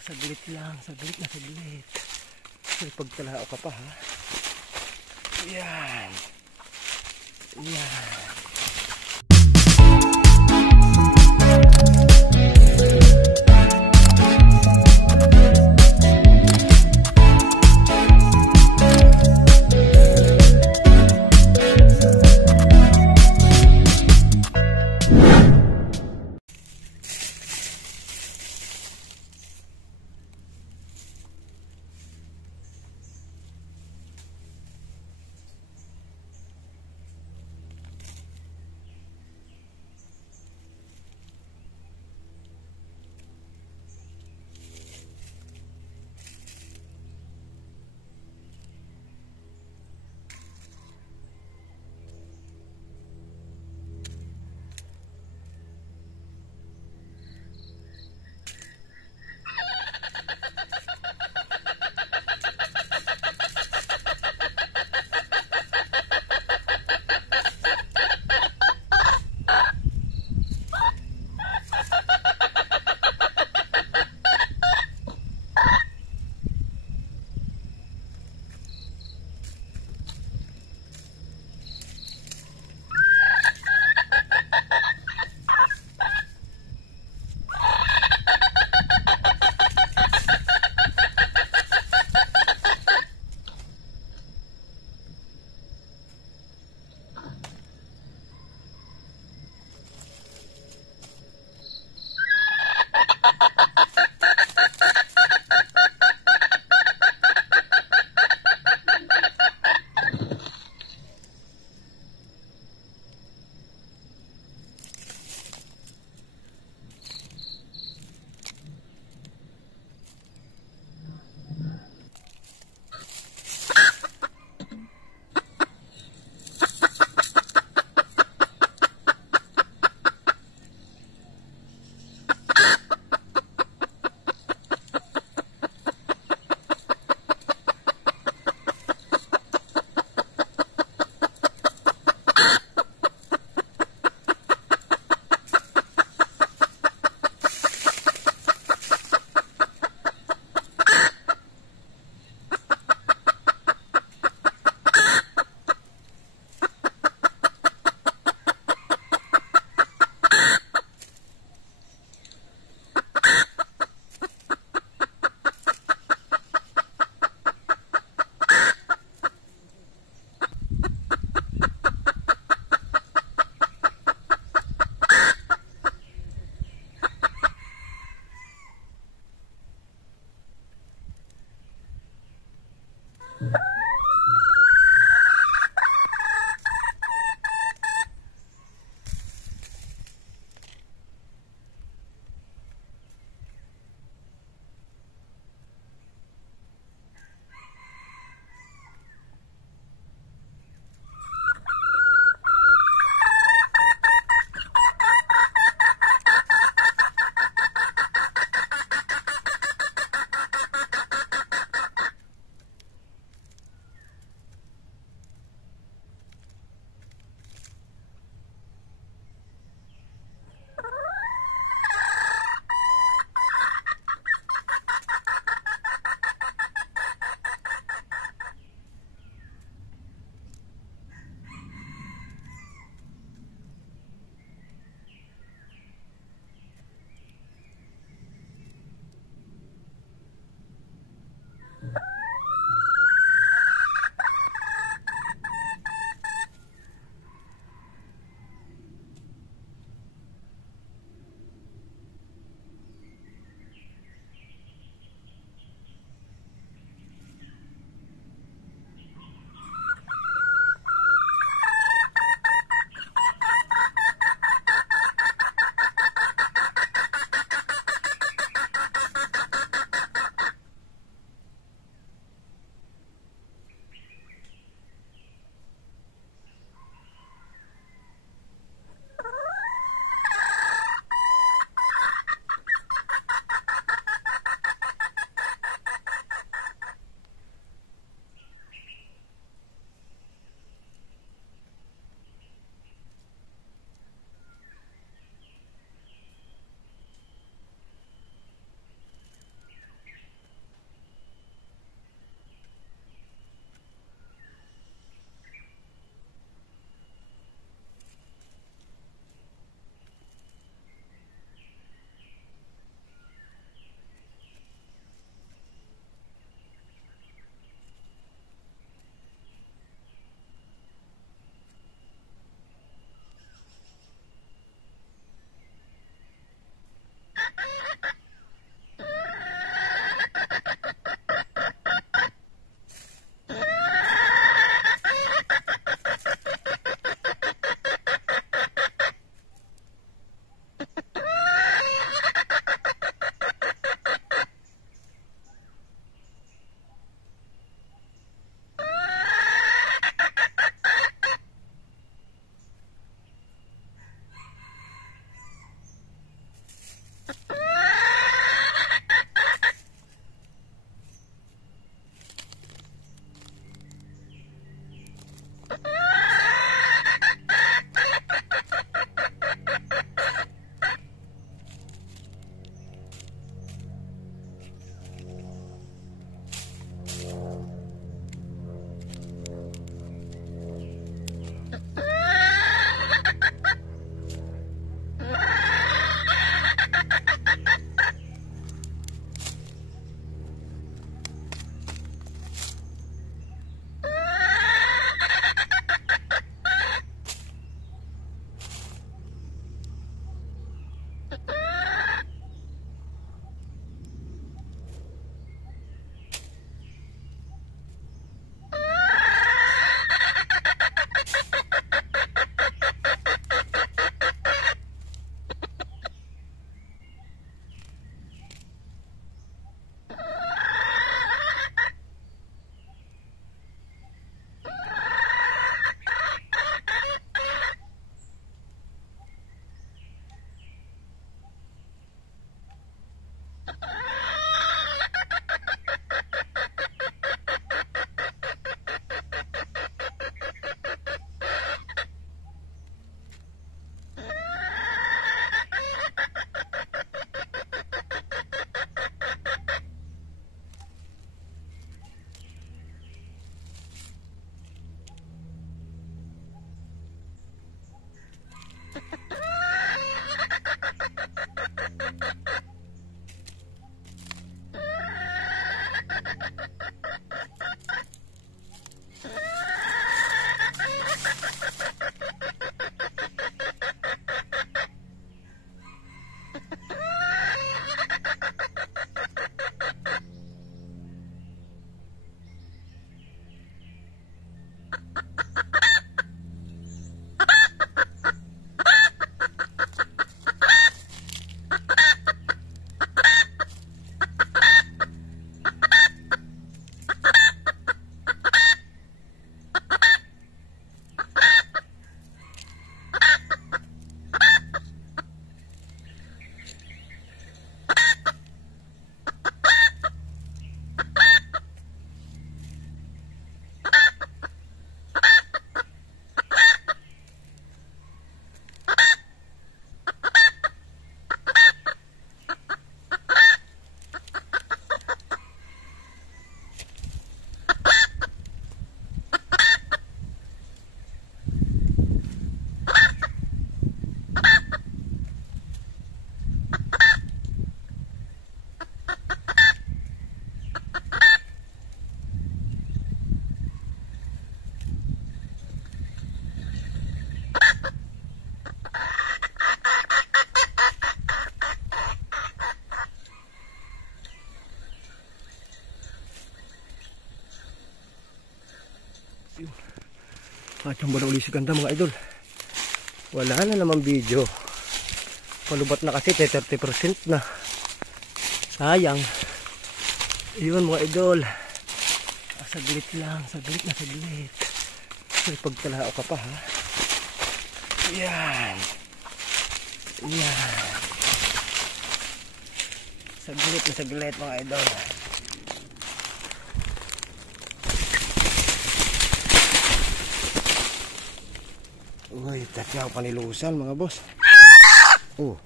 Saglit lang, saglit na saglit. Kasi pagtalao ka pa ha. Yan. Yan. Machamba na uli si ganda mga idol. Wala na naman video. Palubat na kasi 30% na. Sayang. Yun mga idol. Saglit lang, saglit na saglit. So pagtalao ka pa ha. Yan. Yan. Saglit na saglit mga idol. Uy, tatyaw panilusan mga boss. Oh.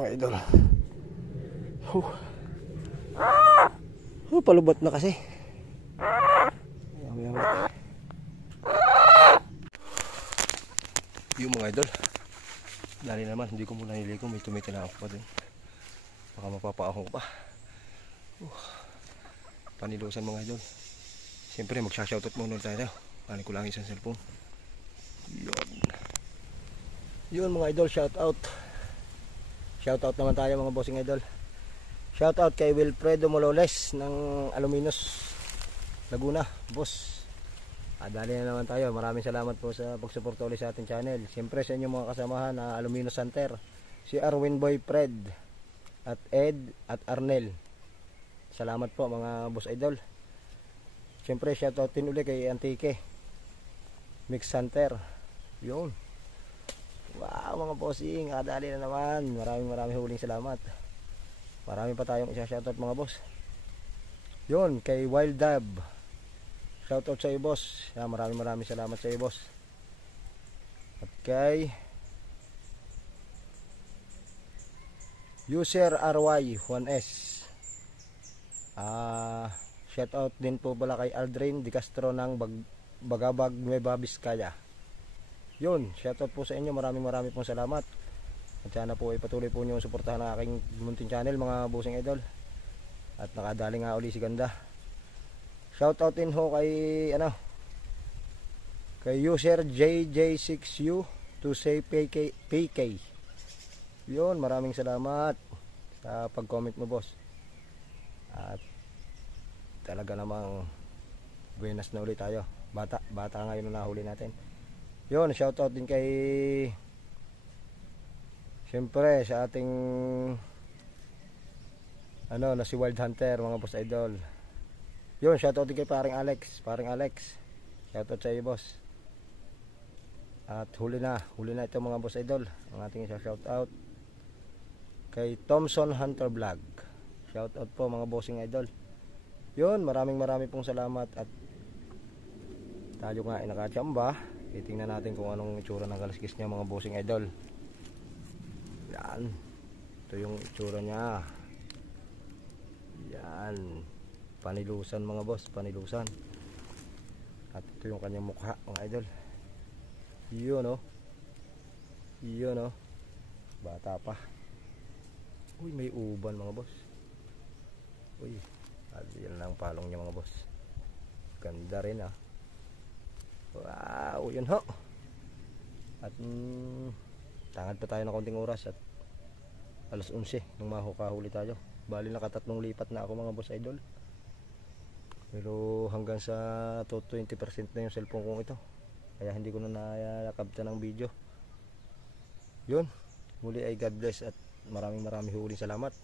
Mga idol. Palubat na kasi. Yung mga idol. Dali naman, hindi ko muna niligo. May tumitina ako pa din. Baka mapapaahong pa. Panilusan mga idol. Siyempre magsha-shoutout muna tayo. Panin ko lang isang cellphone. Yun mga idol, shoutout. Shoutout naman tayo mga bossing idol. Shoutout kay Wilfredo Mololes ng Aluminos Laguna, boss. Dali na naman tayo. Maraming salamat po sa pagsuporta ulit sa ating channel. Siyempre sa inyong mga kasamahan na Aluminos Center, si Arwin Boy Fred at Ed at Arnel. Salamat po mga boss idol. Siyempre shoutout din ulit kay Antique Mix Center. Yun. Wow mga bossing, dali na naman. Maraming huling salamat. Marami pa tayong isa-shoutout mga boss. Yun, kay Wild Dab. Shoutout sa iyo boss. Maraming salamat sa iyo boss. At kay User RY1S. Shoutout din po pala kay Aldrin Di Castro ng Bagabag Nueva Vizcaya. Yun, shoutout po sa inyo. Maraming pong salamat. At sana po ay patuloy po nyo suportahan ang aking munting channel mga bossing idol. At nakadali nga uli si ganda. Shoutout din ho kay kay user JJ6U to say PK. Yun, maraming salamat sa pag-comment mo boss. At talaga namang buenas na ulit tayo. Bata ngayon na nahuli natin. Yun, shoutout din kay siyempre sa ating na si Wild Hunter mga boss idol. Yun, shoutout din kay paring Alex. Shoutout sa iyo boss. At huli na ito mga boss idol. Ang ating isa shoutout kay Thompson Hunter Vlog. Shoutout po mga bossing idol. Yun, maraming pong salamat. At tayo nga ay nakachamba. Titingnan natin kung anong itsura ng kaliskis niya mga bossing idol. Yan. Ito yung itsura niya. Yan. Panilusan mga boss, panilusan. At ito yung kanyang mukha mga idol. Yun bata pa. Uy, may uban mga boss. Uy, yan lang palong niya mga boss. Ganda rin Wow, yun ho. At tangad pa tayo ng konting oras at alas 11 nung mahukahuli tayo. Bali nakatatlong lipat na ako mga boss idol. Pero hanggang sa 20% na yung cellphone kong ito. Kaya hindi ko na nakakabta ng video. Yun, muli ay God bless at maraming huling salamat.